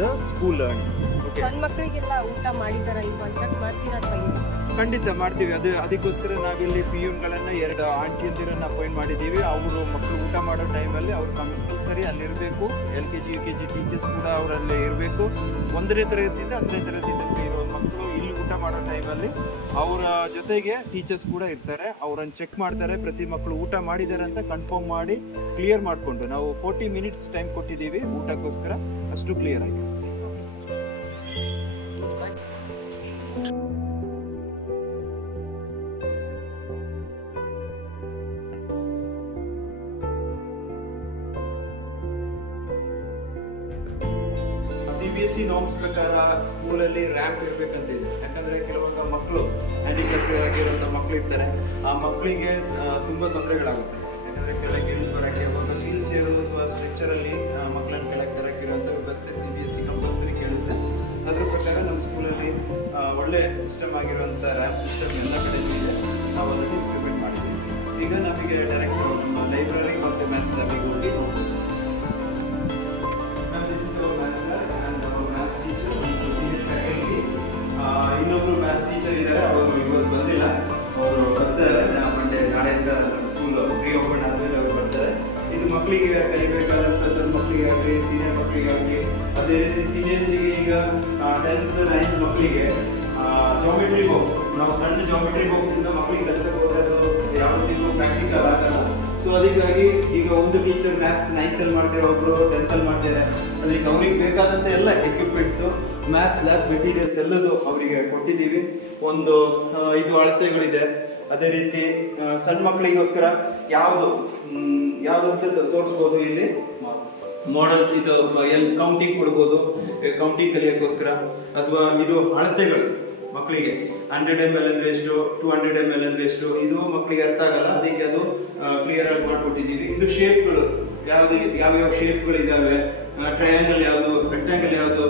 the school learning. Okay. ಸಣ್ಣ ಮಕ್ಕಳಿಗೆಲ್ಲ ಊಟ ಮಾಡಿದಾರ ಇಲ್ವಾ ಚೆಕ್ ಮಾಡ್ತೀರಾ ಅಥವಾ ಏನು? ಖಂಡಿತ ಮಾಡ್ತೀವಿ. ಅದಕ್ಕೋಸ್ಕರ ನಾವಿಲ್ಲಿ ಪಿಯೂನ್ಗಳನ್ನು 2 ಆಂಟಿಯಂದಿರನ್ನು ಅಪಾಯಿಂಟ್ ಮಾಡಿದ್ದೀವಿ. ಅವರು ಮಕ್ಕಳು ಊಟ ಮಾಡೋ ಟೈಮಲ್ಲಿ ಅವ್ರು ಕಂಪಲ್ಸರಿ ಅಲ್ಲಿರಬೇಕು. LKG UKG ಟೀಚರ್ಸ್ ಕೂಡ ಅವರಲ್ಲೇ ಇರಬೇಕು. 1ನೇ ತರಗತಿಯಿಂದ 10ನೇ ತರಗತಿ ತನಕ ಇರೋ ಮಕ್ಕಳು ಇಲ್ಲಿ ಊಟ ಮಾಡೋ ಟೈಮಲ್ಲಿ ಅವರ ಜೊತೆಗೆ ಟೀಚರ್ಸ್ ಕೂಡ ಇರ್ತಾರೆ. ಅವರನ್ನು ಚೆಕ್ ಮಾಡ್ತಾರೆ, ಪ್ರತಿ ಮಕ್ಕಳು ಊಟ ಮಾಡಿದ್ದಾರೆ ಅಂತ ಕನ್ಫರ್ಮ್ ಮಾಡಿ ಕ್ಲಿಯರ್ ಮಾಡಿಕೊಂಡು. ನಾವು 40 minutes ಟೈಮ್ ಕೊಟ್ಟಿದ್ದೀವಿ ಊಟಕ್ಕೋಸ್ಕರ, ಅಷ್ಟು ಕ್ಲಿಯರ್ ಆಗಿದೆ. CBSE ನಾರ್ಮ್ಸ್ ಪ್ರಕಾರ ಸ್ಕೂಲಲ್ಲಿ ರ್ಯಾಂಪ್ ಇರಬೇಕಂತ ಇದೆ. ಯಾಕಂದರೆ ಕೆಲವೊಂದು ಮಕ್ಕಳು ಹ್ಯಾಂಡಿಕ್ಯಾಪ್ ಆಗಿರುವಂಥ ಮಕ್ಕಳು ಇರ್ತಾರೆ. ಆ ಮಕ್ಕಳಿಗೆ ತುಂಬ ತೊಂದರೆಗಳಾಗುತ್ತೆ. ಯಾಕಂದರೆ ಕೆಳಗೆ ಇಳಿದು ಬರೋಕ್ಕೆ ಇವಾಗ ವೀಲ್ ಚೇರು ಅಥವಾ ಸ್ಟ್ರೆಚರಲ್ಲಿ ಮಕ್ಕಳನ್ನು ಕೆಳಗೆ ತರೋಕ್ಕಿರುವಂಥ ವ್ಯವಸ್ಥೆ CBSE ಕಂಪಲ್ಸರಿ ಕೇಳುತ್ತೆ. ಅದ್ರ ಪ್ರಕಾರ ನಮ್ಮ ಸ್ಕೂಲಲ್ಲಿ ಒಳ್ಳೆ ಸಿಸ್ಟಮ್ ಆಗಿರುವಂಥ ರ್ಯಾಂಪ್ ಸಿಸ್ಟಮ್ ಎಲ್ಲ ಕಡೆ ಇದೆ. ನಾವು ಅದನ್ನು ಇಂಪ್ಲಿಮೆಂಟ್ ಮಾಡಿದ್ದೀವಿ. ಈಗ ನಮಗೆ ಡೈರೆಕ್ಟ್ ನಮ್ಮ ಲೈಬ್ರರಿ ಮತ್ತು ಮ್ಯಾಥ್ಸ್ ಲ್ಯಾಬಿಗೆ ಹೋಗಿ ನೋಡ್ಬೋದು. ಇನ್ನೊಬ್ರು ಮ್ಯಾಥ್ಸ್ ಟೀಚರ್ ಇದ್ದಾರೆ, ಅವರು ಇವತ್ತು ಬಂದಿಲ್ಲ. ಅವರು ಬರ್ತಾರೆ ನಾಳೆಯಿಂದ ನಮ್ಮ ಸ್ಕೂಲ್ ಫ್ರೀ ಓಪನ್ ಆದಮೇಲೆ ಅವರು ಬರ್ತಾರೆ. ಇದು ಮಕ್ಕಳಿಗೆ ಕಲಿಬೇಕಾದಂಥ ಸಣ್ಣ ಮಕ್ಕಳಿಗಾಗಲಿ ಸೀನಿಯರ್ ಮಕ್ಕಳಿಗಾಗಲಿ, ಅದೇ ರೀತಿ ಸೀನಿಯರ್ಸಿಗೆ ಈಗ 10th 9th ಮಕ್ಕಳಿಗೆ ಜಾಮೆಟ್ರಿ ಬಾಕ್ಸ್, ನಾವು ಸಣ್ಣ ಜಾಮೆಟ್ರಿ ಬಾಕ್ಸಿಂದ ಮಕ್ಕಳಿಗೆ ಕಲಿಸಕ್ಕೆ ಹೋದರೆ ಅದು ಯಾವುದಕ್ಕೂ ಪ್ರಾಕ್ಟಿಕಲ್ ಆಗಲ್ಲ. ಸೊ ಅದಕ್ಕಾಗಿ ಈಗ ಒಂದು ಟೀಚರ್ ಮ್ಯಾಥ್ಸ್ 9th ಮಾಡ್ತಾರೆ, ಒಬ್ಬರು 10th ಮಾಡ್ತಾರೆ. ಅದಕ್ಕೆ ಅವ್ರಿಗೆ ಬೇಕಾದಂಥ ಎಲ್ಲ ಎಕ್ವಿಪ್ಮೆಂಟ್ಸು, ಮ್ಯಾಥ್ಸ್ ಲ್ಯಾಬ್ ಮೆಟೀರಿಯಲ್ಸ್ ಎಲ್ಲದೂ ಅವರಿಗೆ ಕೊಟ್ಟಿದ್ದೀವಿ. ಒಂದು 5 ಅಳತೆಗಳಿದೆ. ಅದೇ ರೀತಿ ಸಣ್ಣ ಮಕ್ಕಳಿಗೋಸ್ಕರ ಯಾವುದಂತ ತೋರಿಸ್ಬೋದು. ಇಲ್ಲಿ ಮಾಡೆಲ್ಸ್ ಇದು ಕೌಂಟಿಂಗ್ ಕೊಡ್ಬೋದು, ಕೌಂಟಿಂಗ್ ಕಲಿಯೋಕ್ಕೋಸ್ಕರ. ಅಥವಾ ಇದು ಅಳತೆಗಳು ಮಕ್ಕಳಿಗೆ 100 ml ಅಂದರೆ ಎಷ್ಟು, 200 ml ಅಂದರೆ ಎಷ್ಟು, ಇದು ಮಕ್ಕಳಿಗೆ ಅರ್ಥ ಆಗಲ್ಲ. ಅದಕ್ಕೆ ಅದು ಕ್ಲಿಯರ್ ಆಗಿ ಮಾಡಿಕೊಟ್ಟಿದ್ದೀವಿ. ಇದು ಶೇಪ್ಗಳು, ಯಾವ್ಯಾವ ಶೇಪ್ಗಳಿದ್ದಾವೆ, ಟ್ರಯಾಂಗಲ್ ಯಾವುದು, ರೆಕ್ಟಾಂಗಲ್ ಯಾವುದು,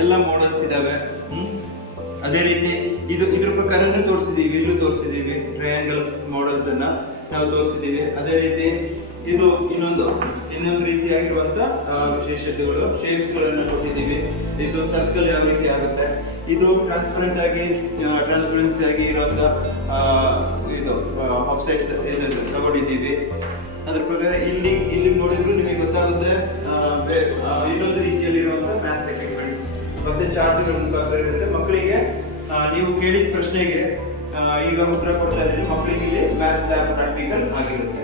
ಎಲ್ಲ ಮಾಡೆಲ್ಸ್ ಇದ್ದಾವೆ. ಅದೇ ರೀತಿ ಇದ್ರ ಪ್ರಕಾರನೇ ತೋರಿಸಿದೀವಿ, ಇಲ್ಲೂ ತೋರಿಸಿದೀವಿ ಟ್ರಯಾಂಗಲ್ಸ್ ಮಾಡೆಲ್ಸ್ ಅನ್ನ ನಾವು ತೋರಿಸಿದೀವಿ. ಅದೇ ರೀತಿ ಇದು ಇನ್ನೊಂದು ರೀತಿಯಾಗಿರುವಂತ ವಿಶೇಷತೆಗಳು, ಶೇಪ್ಸ್ ಗಳನ್ನ ಕೊಟ್ಟಿದ್ದೀವಿ. ಇದು ಸರ್ಕಲ್ ಯಾವ ರೀತಿ ಆಗುತ್ತೆ, ಇದು ಟ್ರಾನ್ಸ್ಪರೆನ್ಸಿ ಆಗಿ ಇರುವಂತ ಇದು ಆಫ್ಸೆಟ್ಸ್ ತಗೊಂಡಿದ್ದೀವಿ. ಅದ್ರ ಪ್ರಕಾರ ಇಲ್ಲಿ ನೋಡಿದ್ರು ನಿಮಗೆ ಗೊತ್ತಾಗುತ್ತೆ ಇನ್ನೊಂದು ರೀತಿಯಲ್ಲಿರುವಂತ ಮ್ಯಾಥ್ಸ್ ಎಕ್ವಿಪ್ಮೆಂಟ್ಸ್ ಮತ್ತೆ ಚಾರ್ಟ್ಗಳ ಮುಖಾಂತರ ಇರುತ್ತೆ. ಮಕ್ಕಳಿಗೆ ನೀವು ಕೇಳಿದ ಪ್ರಶ್ನೆಗೆ ಈಗ ಉತ್ತರ ಕೊಡ್ತಾ ಇದ್ದೀನಿ. ಮಕ್ಕಳಿಗೆ ಇಲ್ಲಿ ಮ್ಯಾಥ್ಸ್ ಲ್ಯಾಬ್ ಪ್ರಾಕ್ಟಿಕಲ್ ಆಗಿರುತ್ತೆ.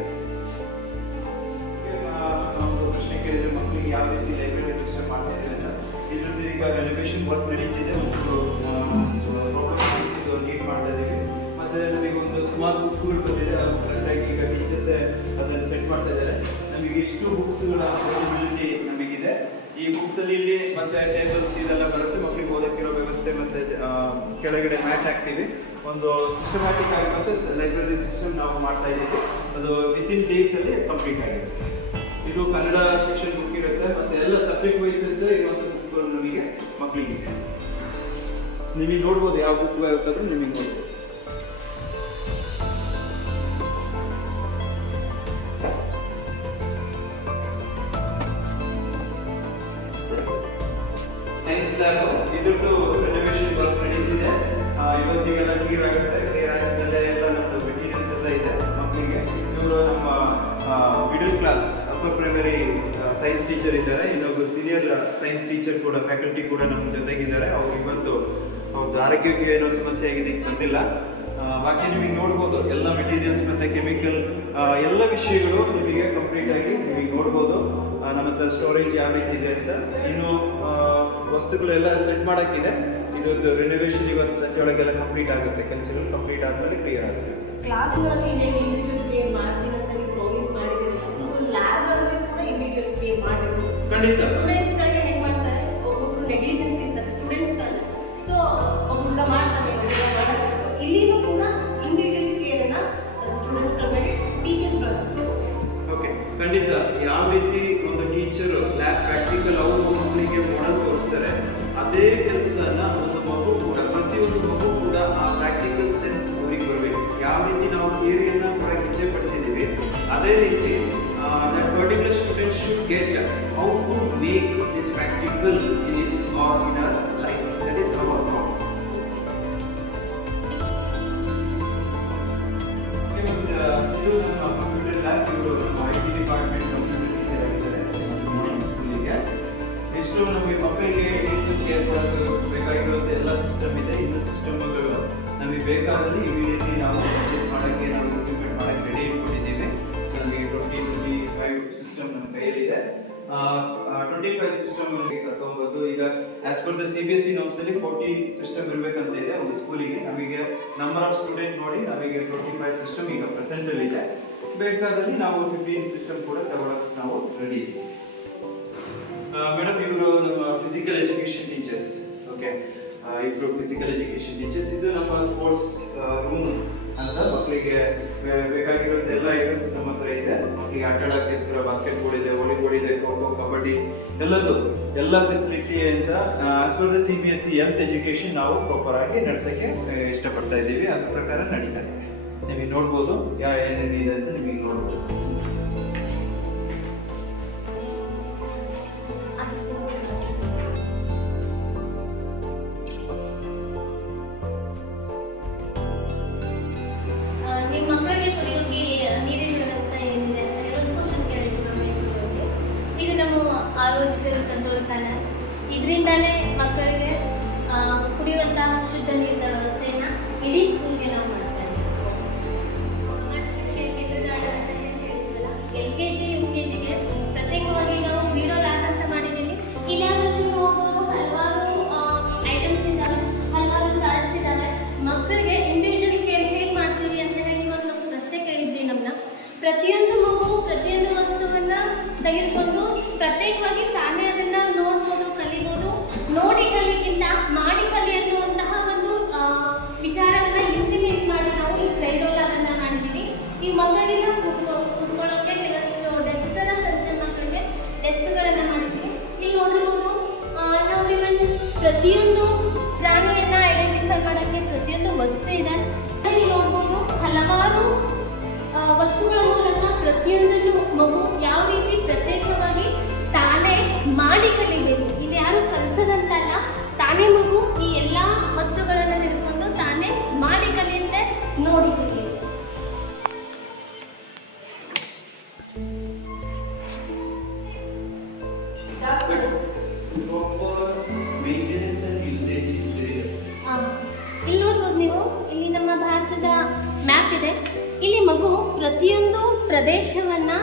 ಪ್ರಶ್ನೆ ಕೇಳಿದ್ರೆ ಮಕ್ಕಳಿಗೆ ಯಾವ ರೀತಿ ಲೈಬ್ರರಿ ಸಿಸ್ಟಮ್ ಮಾಡ್ತಾ ಇದ್ದೀವಿ ಅಂತ, ಇದ್ರದ್ದು ಈಗ ರೆನೋವೇಷನ್ ವರ್ಕ್ ನಡೀತಿದೆ. ಒಂಚೂರು ಪ್ರಾಬ್ಲಮ್ ನೀಟ್ ಮಾಡ್ತಾ ಇದ್ದೀವಿ. ಮತ್ತೆ ನಮಗೆ ಒಂದು ಸುಮಾರು ಬುಕ್ಸ್ಗಳು ಬಂದಿದೆ, ಕರೆಕ್ಟಾಗಿ ಈಗ ಟೀಚರ್ಸ್ ಅದನ್ನು ಸೆಟ್ ಮಾಡ್ತಾ ಇದ್ದಾರೆ. ನಮಗೆ ಇಷ್ಟು ಬುಕ್ಸ್ಗಳ ಅವೈಲಬಿಲಿಟಿ ನಮಗಿದೆ. ಈ ಬುಕ್ಸ್ ಅಲ್ಲಿ ಇಲ್ಲಿ ಮತ್ತೆ ಟೇಬಲ್ಸ್ ಇದೆಲ್ಲ ಬರುತ್ತೆ, ಮಕ್ಕಳಿಗೆ ಓದಕ್ಕಿರೋ ವ್ಯವಸ್ಥೆ. ಮತ್ತೆ ಕೆಳಗಡೆ ಮ್ಯಾಟ್ ಹಾಕ್ತೀವಿ. ಒಂದು ಸಿಸ್ಟಮ್ಯಾಟಿಕ್ ಆಗಿರುವಂತ ಲೈಬ್ರರಿ ಸಿಸ್ಟಮ್ ನಾವು ಮಾಡ್ತಾ ಇದ್ದೀವಿ. ಅದು ವಿತಿನ್ ಡೇಸ್ ಅಲ್ಲಿ ಕಂಪ್ಲೀಟ್ ಆಗಿದೆ. ಇದು ಕನ್ನಡ ಸೆಕ್ಷನ್ ಬುಕ್ ಇರುತ್ತೆ, ಮತ್ತೆ ಎಲ್ಲ ಸಬ್ಜೆಕ್ಟ್ ವೈಸ್ ಇರುವಂತ ಬುಕ್ಗಳು ನಮಗೆ ಮಕ್ಕಳಿಗೆ ನಿಮಗೆ ನೋಡ್ಬೋದು. ಯಾವ ಬುಕ್ ಬೇಕಾದ್ರೂ ನಿಮಗೆ ನೋಡ್ಬೋದು. ಇದ್ರದ್ದು ರೆನೋವೇಷನ್ ವರ್ಕ್ ನಡೀತಿದೆ. ಇವತ್ತಿಗೆಲ್ಲ ಕ್ಲಿಯರ್ ಆಗುತ್ತೆ. ಕ್ಲಿಯರ್ ಆಗಿದ್ಮೇಲೆ ಎಲ್ಲ ನಮ್ಮದು ಮೆಟೀರಿಯಲ್ಸ್ ಎಲ್ಲ ಇದೆ ಮಕ್ಕಳಿಗೆ. ಇವರು ನಮ್ಮ middle class upper primary science teacher ಇದ್ದಾರೆ. ಇನ್ನೊಬ್ಬರು ಸೀನಿಯರ್ ಸೈನ್ಸ್ ಟೀಚರ್ ಕೂಡ, ಫ್ಯಾಕಲ್ಟಿ ಕೂಡ ನಮ್ಮ ಜೊತೆಗಿದ್ದಾರೆ. ಅವ್ರು ಇವತ್ತು ಅವ್ರದ್ದು ಆರೋಗ್ಯಕ್ಕೆ ಏನೋ ಸಮಸ್ಯೆ ಆಗಿದೆ, ಬಂದಿಲ್ಲ. ಬಾಕಿ ನಿಮಗೆ ನೋಡ್ಬೋದು ಎಲ್ಲ ಮೆಟೀರಿಯಲ್ಸ್ ಮತ್ತೆ ಕೆಮಿಕಲ್ ಎಲ್ಲ ವಿಷಯಗಳು ನಿಮಗೆ ಕಂಪ್ಲೀಟ್ ಆಗಿ ನಿಮಗೆ ನೋಡ್ಬೋದು. ನಮ್ಮ ಹತ್ರ ಸ್ಟೋರೇಜ್ ಯಾವ ರೀತಿ ಇದೆ ಅಂತ. ಇನ್ನು ವಸ್ತುಗಳೆಲ್ಲ ಸೆಟ್ ಮಾಡೋಕ್ಕಿದೆ. ಇದ್ರದ್ದು ರಿನೋವೇಷನ್ ಇವತ್ತು ಸಂಜೆ ಒಳಗೆಲ್ಲ ಕಂಪ್ಲೀಟ್ ಆಗುತ್ತೆ. ಕೆಲಸಗಳು ಕಂಪ್ಲೀಟ್ ಆದ್ಮೇಲೆ ಕ್ಲಿಯರ್ ಆಗುತ್ತೆ. ಕ್ಲಾಸ್ಗಳಲ್ಲಿ ಇಂಡಿವಿಜುವಲ್ ಕ್ಲಿಯರ್ ಮಾಡ್ತೀನಿ ಅಂತ ನೀವು ಪ್ರಾಮಿಸ್ ಮಾಡಿದಿರಲ್ಲ, ಸೊ ಲ್ಯಾಬ್ ಗಳಲ್ಲಿ ಕೂಡ ಇಂಡಿವಿಜುವಲ್ ಕ್ಲಿಯರ್ ಮಾಡಬೇಕು. ಖಂಡಿತ. ಸ್ಟೂಡೆಂಟ್ಸ್ ಗಳಿಗೆ ಹೆಂಗ್ ಮಾಡ್ತಾರೆ, ಒಬ್ಬೊಬ್ರು ನೆಗ್ಲಿಜೆನ್ಸ್ ಇರ್ತಾರೆ ಸ್ಟೂಡೆಂಟ್ಸ್ ಗಳನ್ನ. ಸೊ ಒಬ್ಬ ಮಾಡ್ತಾನೆ, ಒಬ್ಬ ಮಾಡಲ್ಲ. ಸೊ ಇಲ್ಲಿನೂ ಕೂಡ ಇಂಡಿವಿಜುವಲ್ ಕ್ಲಿಯರ್ ಅನ್ನ ಸ್ಟೂಡೆಂಟ್ಸ್ ಗಳ ಮೇಲೆ ಟೀಚರ್ಸ್ ಗಳು ತೋರಿಸ್ತಾರೆ. ಓಕೆ, ಖಂಡಿತ. ಯಾವ ರೀತಿ ಒಂದು ಟೀಚರ್ ಲ್ಯಾಬ್ ಪ್ರಾಕ್ಟಿಕಲ್ ಅವರು ಮಕ್ಕಳಿಗೆ ಮಾಡಲ್ ತೋರಿಸ್ತಾರೆ, ಅದೇ ಕೆಲಸನ ಒಂದು ಮಗು ಕೂಡ, ಪ್ರತಿಯೊಂದು ಮಗು ಕೂಡ ಆ ಪ್ರಾಕ್ಟಿಕಲ್ ಸೆನ್ಸ್ ಅವ್ರಿಗೆ ಬರಬೇಕು. ಯಾವ ರೀತಿ ನಾವು ಥಿಯರಿಯನ್ನ ಕೂಡ ಇಚ್ಛೆ ಪಡ್ತಿದ್ದೀವಿ, ಅದೇ ರೀತಿ that particular student should get how to make this practical in his or in her life. That is our thoughts. ಇದು ನಮ್ಮ ಕಂಪ್ಯೂಟರ್ ಲ್ಯಾಬ್. ಇವರು ನಮ್ಮ IT ಡಿಪಾರ್ಟ್ಮೆಂಟ್ ಕಂಪ್ಯೂಟರ್ ಟೀಚರ್ ಆಗಿದ್ದಾರೆ ಸ್ಕೂಲಿಗೆ. ಎಷ್ಟು ನಮಗೆ ಮಕ್ಕಳಿಗೆ ಟೀಚರ್ ಕೇರ್ ಕೊಡೋಕೆ ಬೇಕಾಗಿರುವಂಥ ಎಲ್ಲ ಸಿಸ್ಟಮ್ ಇದೆ. ಇನ್ನು ಸಿಸ್ಟಮ್ಗಳು ನಮಗೆ ಬೇಕಾದಲ್ಲಿ ಇಮಿಡಿಯೇಟ್ಲಿ ನಾವು ಪರ್ಚೇಸ್ ಮಾಡೋಕ್ಕೆ, ನಾವು ಇಂಪ್ಲಿಮೆಂಟ್ ಮಾಡೋಕ್ಕೆ ರೆಡಿ ಇಟ್ಕೊಂಡಿದ್ದೀವಿ. ಸೊ ನಮಗೆ 20-25 ಸಿಸ್ಟಮ್ ನಮ್ಮ ಕೈಯಲ್ಲಿದೆ. 25 ಸಿಸ್ಟಮ್ ಕರ್ಕೊಬೋದು. ಈಗ as per the CBSE norms ಅಲ್ಲಿ 40 ಸಿಸ್ಟಮ್ ಇರಬೇಕಂತ ಇದೆ ಒಂದು ಸ್ಕೂಲಿಗೆ. ನಮಗೆ ನಂಬರ್ ಆಫ್ ಸ್ಟೂಡೆಂಟ್ ನೋಡಿ ನಮಗೆ 25 ಸಿಸ್ಟಮ್ ಈಗ ಪ್ರೆಸೆಂಟ್ ಅಲ್ಲಿ ಇದೆ. ಬೇಕಾದಲ್ಲಿ ನಾವು 15 ಸಿಸ್ಟಮ್ ಕೂಡ ತಗೊಳ್ಳೋಕೆ ನಾವು ರೆಡಿ ಇದ್ದೀವಿ. ಮೇಡಮ್, ಇವರು ನಮ್ಮ ಫಿಸಿಕಲ್ ಎಜುಕೇಶನ್ ಟೀಚರ್ಸ್. ಓಕೆ, ಇವರು ಫಿಸಿಕಲ್ ಎಜುಕೇಶನ್ ಟೀಚರ್ಸ್. ಇದು ನಮ್ಮ ಸ್ಪೋರ್ಟ್ಸ್ ರೂಮ್ ಅಂತ. ಮಕ್ಕಳಿಗೆ ಬೇಕಾಗಿರುವಂಥ ಎಲ್ಲ ಐಟಮ್ಸ್ ನಮ್ಮ ಹತ್ರ ಇದೆ. ಮಕ್ಕಳಿಗೆ ಆಟ ಆಡೋಕ್ಕೋಸ್ಕರ ಬಾಸ್ಕೆಟ್ಬಾಲ್ ಇದೆ, ವಾಲಿಬಾಲ್ ಇದೆ, ಖೋ ಖೋ, ಕಬಡ್ಡಿ, ಎಲ್ಲ ಫೆಸಿಲಿಟಿ ಅಂತ as per the CBSE health education ನಾವು ಪ್ರಾಪರ್ ಆಗಿ ನಡೆಸೋಕ್ಕೆ ಇಷ್ಟಪಡ್ತಾ ಇದ್ದೀವಿ. ಅದ್ರ ಪ್ರಕಾರ ನಡೀತಾ ಇದೆ. ನಿಮಗೆ ನೋಡ್ಬೋದು ಏನೇನಿದೆ ಅಂತ ನಿಮಗೆ ನೋಡ್ಬೋದು. ನಿಮ್ಮ ಮಕ್ಕಳಿಗೆ ಕುಡಿಯೋಕೆ ನೀರಿನ ವ್ಯವಸ್ಥೆ ಏನಿದೆ ಅಂತ ಒಂದು ಕ್ವಶನ್ ಕೇಳಿದ್ರು ನಮ್ಮ. ಇದು ನಮ್ಮ ಆಲೋಚಿತ ಕಂಟ್ರೋಲ್ ಪ್ಯಾನಲ್. ಇದರಿಂದಾನೇ ಮಕ್ಕಳಿಗೆ ಕುಡಿಯುವಂತಹ ಶುದ್ಧ ನೀರಿನ ವ್ಯವಸ್ಥೆಯನ್ನು ಇಡೀ ಸ್ಕೂಲ್ಗೆ ನಾವು ಮಾಡ್ತಾ ಇದ್ದೀವಿ. LKG UKGಗೆ ಪ್ರತ್ಯೇಕವಾಗಿ ನಾವು ವಿಡಿಯೋ ಲ್ಯಾಬ್ ಅಂತ ಮಾಡಿದ್ದೀವಿ. ಈ ಲ್ಯಾಬಲ್ಲಿ ನೋಡ್ಬೋದು ಹಲವಾರು ಐಟಮ್ಸ್ ಇದ್ದಾವೆ, ಹಲವಾರು ಚಾರ್ಟ್ಸ್ ಇದ್ದಾವೆ. ಮಕ್ಕಳಿಗೆ ಇಂಡಿವಿಜುವಲ್ ಕೇರ್ ಹೇಗೆ ಮಾಡ್ತೀವಿ ಅಂತ ಹೇಳಿ ಒಂದು ಪ್ರಶ್ನೆ ಕೇಳಿದ್ವಿ ನಮ್ಮನ್ನ. ಪ್ರತಿಯೊಂದು ಮಗು ಪ್ರತಿಯೊಂದು ವಸ್ತುವನ್ನು ತೆಗೆದುಕೊಂಡು ಪ್ರತ್ಯೇಕವಾಗಿ ತಾನೇ ಅದನ್ನು ನೋಡ್ಬೋದು, ಕಲಿಬೋದು. ನೋಡಿ ಕಲಿಗಿಂತ ಮಾಡಿ ಕಲಿ ಅನ್ನುವಂತಹ ಒಂದು ವಿಚಾರವನ್ನು ಇಂಪ್ಲಿಮೆಂಟ್ ಮಾಡಿ ನಾವು ಈ ಕ್ರೈಡೋ ಲ್ಯಾಬನ್ನು ಮಾಡಿದ್ದೀವಿ. ಈ ಮಕ್ಕಳಿಗೆಲ್ಲ ಕೂತ್ಕೊಳ್ಳೋಕ್ಕೆ ಕೆಲವಷ್ಟು ಮಗು ಯಾವ ರೀತಿ ಪ್ರತ್ಯೇಕವಾಗಿ ತಾನೇ ಮಾಡಿ ಕಲಿಬೇಕು. ಇಲ್ಲಿ ಯಾರು ಕಲಿಸೋದಂತಲ್ಲ, ತಾನೇ ಮಗು ಈ ಎಲ್ಲ ವಸ್ತುಗಳನ್ನು ತೆಗೆದುಕೊಂಡು ತಾನೇ ಮಾಡಿ ಕಲಿಯುತ್ತೆ, ನೋಡಿ ಕಲಿಯುತ್ತೆ. Maintenance and usage is very less. ಇಲ್ಲಿ ನೋಡ್ಬೋದು ನೀವು, ಇಲ್ಲಿ ನಮ್ಮ ಭಾರತದ ಮ್ಯಾಪ್ ಇದೆ. ಇಲ್ಲಿ ಮಗು ಪ್ರತಿಯೊಂದು ಪ್ರದೇಶವನ್ನು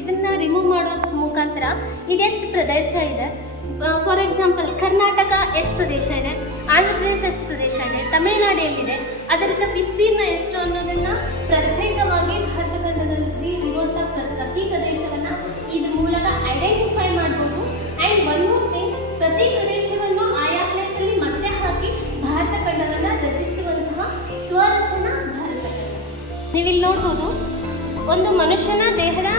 ಇದನ್ನು ರಿಮೂವ್ ಮಾಡೋದ್ರ ಮುಖಾಂತರ ಇದೆಷ್ಟು ಪ್ರದೇಶ ಇದೆ. ಫಾರ್ ಎಕ್ಸಾಂಪಲ್ ಕರ್ನಾಟಕ ಎಷ್ಟು ಪ್ರದೇಶ ಇದೆ, ಆಂಧ್ರ ಪ್ರದೇಶ ಎಷ್ಟು ಪ್ರದೇಶ ಇದೆ, ತಮಿಳುನಾಡು ಎಲ್ಲಿದೆ, ಅದರಿಂದ ವಿಸ್ತೀರ್ಣ ಎಷ್ಟು ಅನ್ನೋದನ್ನು ಪ್ರತ್ಯೇಕವಾಗಿ ಭಾರತ ಖಂಡದಲ್ಲಿ ಇರುವಂಥ ಪ್ರತಿ ಪ್ರದೇಶವನ್ನು ಇದ್ರ ಮೂಲಕ ಐಡೆಂಟಿಫೈ ಮಾಡ್ಬೋದು. ಆ್ಯಂಡ್ ಒನ್ ಮೋರ್ ಥಿಂಗ್, ಪ್ರತಿ ಪ್ರದೇಶವನ್ನು ಆಯಾ ಪ್ಲೇಸಲ್ಲಿ ಮತ್ತೆ ಹಾಕಿ ಭಾರತ ಖಂಡವನ್ನು ರಚಿಸುವಂತಹ ಸ್ವರಚನಾ ಭಾರತ ಖಂಡ. ನೀವಿಲ್ಲಿ ನೋಡ್ಬೋದು, ಒಂದು ಮನುಷ್ಯನ ದೇಹದ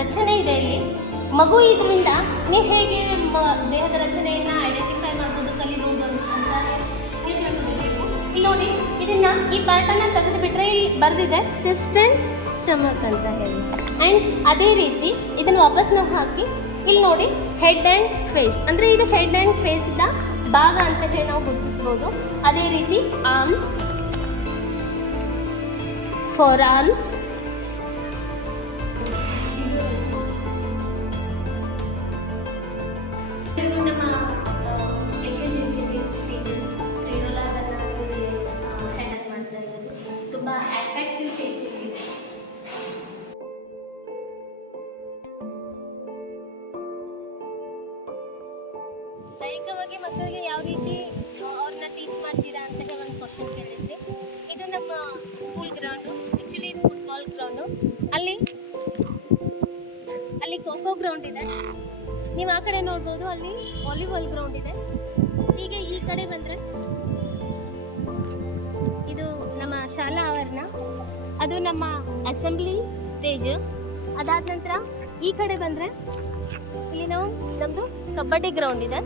ರಚನೆ ಇದೆ. ಇಲ್ಲಿ ಮಗು ಇದರಿಂದ ನೀವು ಹೇಗೆ ದೇಹದ ರಚನೆಯನ್ನು ಐಡೆಂಟಿಫೈ ಮಾಡ್ಬೋದು, ಕಲಿಬೋದು ಅಂತ ನೀವು ತಿಳ್ಕೊಬೇಕು. ಇಲ್ಲಿ ನೋಡಿ, ಇದನ್ನು ಈ ಪಾರ್ಟನ್ನು ತೆಗೆದುಬಿಟ್ರೆ ಇಲ್ಲಿ ಬರೆದಿದೆ ಚೆಸ್ಟ್ ಆ್ಯಂಡ್ ಸ್ಟಮಕ್ ಅಂತ ಹೇಳಿ. ಆ್ಯಂಡ್ ಅದೇ ರೀತಿ ಇದನ್ನು ವಾಪಸ್ ನಾವು ಹಾಕಿ ಇಲ್ಲಿ ನೋಡಿ ಹೆಡ್ ಆ್ಯಂಡ್ ಫೇಸ್, ಅಂದರೆ ಇದು ಹೆಡ್ ಆ್ಯಂಡ್ ಫೇಸ್ದ ಭಾಗ ಅಂತ ಹೇಳಿ ನಾವು ಗುರುತಿಸ್ಬೋದು. ಅದೇ ರೀತಿ ಆರ್ಮ್ಸ್, ಫೋರ್ ಆರ್ಮ್ಸ್, ನಮ್ಮ LKG UKG ಟೀಚರ್ಸ್ ಇರೋಲಾದನ್ನು ಹ್ಯಾಂಡಲ್ ಮಾಡ್ತಾ ಇರೋದು. ತುಂಬ ಎಫೆಕ್ಟಿವ್ ಟೀಚಿಂಗ್ ಇದೆ. ದೈಹಿಕವಾಗಿ ಮಕ್ಕಳಿಗೆ ಯಾವ ರೀತಿ ಅವ್ರನ್ನ ಟೀಚ್ ಮಾಡ್ತೀರಾ ಅಂತ ಹೇಳಿ ಒಂದು ಕ್ವಶನ್ ಕೇಳಿದ್ವಿ. ಇದು ನಮ್ಮ ಸ್ಕೂಲ್ ಗ್ರೌಂಡು, ಆ್ಯಕ್ಚುಲಿ ಇದು ಫುಟ್ಬಾಲ್ ಗ್ರೌಂಡು. ಅಲ್ಲಿ ಖೋ ಗ್ರೌಂಡ್ ಇದೆ. ನೀವು ಆ ಕಡೆ ನೋಡ್ಬೋದು, ಅಲ್ಲಿ ವಾಲಿಬಾಲ್ ಗ್ರೌಂಡ್ ಇದೆ. ಹೀಗೆ ಈ ಕಡೆ ಬಂದರೆ ಇದು ನಮ್ಮ ಶಾಲಾ ಆವರಣ, ಅದು ನಮ್ಮ ಅಸೆಂಬ್ಲಿ ಸ್ಟೇಜ್. ಅದಾದ ನಂತರ ಈ ಕಡೆ ಬಂದರೆ ಇಲ್ಲಿ ನಮ್ಮದು ಕಬಡ್ಡಿ ಗ್ರೌಂಡ್ ಇದೆ.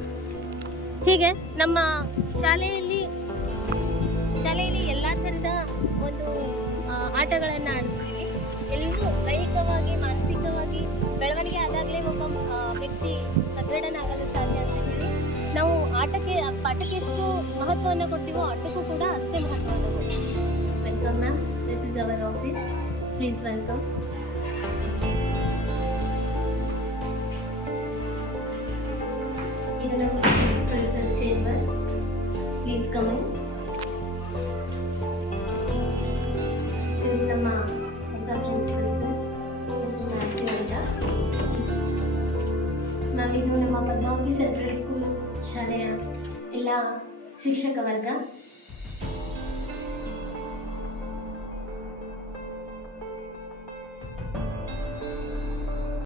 ಹೀಗೆ ನಮ್ಮ ಶಾಲೆಯಲ್ಲಿ ಎಲ್ಲ ಥರದ ಒಂದು ಆಟಗಳನ್ನು ಆಡಿಸ್ತೀವಿ. ಎಲ್ಲರೂ ದೈಹಿಕವಾಗಿ ಮಾನಸಿಕವಾಗಿ ಬೆಳವಣಿಗೆ ಆದಾಗಲೇ ಒಬ್ಬ ವ್ಯಕ್ತಿ ಸದೃಢನಾಗಲು ಸಾಧ್ಯ ಅಂತ ಹೇಳಿ ನಾವು ಪಾಠಕ್ಕೆ ಎಷ್ಟು ಮಹತ್ವವನ್ನು ಕೊಡ್ತೀವೋ ಆಟಕ್ಕೂ ಕೂಡ ಅಷ್ಟೇ ಮಹತ್ವವನ್ನು ಕೊಡ್ತೀವಿ. Welcome ma'am, this is our office, please welcome. ಇದು ನಮ್ಮ research chamber, please come in. ಇದು ನಮ್ಮ ಹೊಸ ಪ್ರಿನ್ಸಿಪಲ್ ಸರ್, ಮಿಸ್ಟರ್ ಮ್ಯಾಥ್ಯೂ ಅಂತ. ನಾವಿದು ನಮ್ಮ ಪದ್ಮಾವತಿ ಸೆಂಟ್ರಲ್ ಸ್ಕೂಲ್ ಶಾಲೆಯ ಎಲ್ಲ ಶಿಕ್ಷಕ ವರ್ಗ.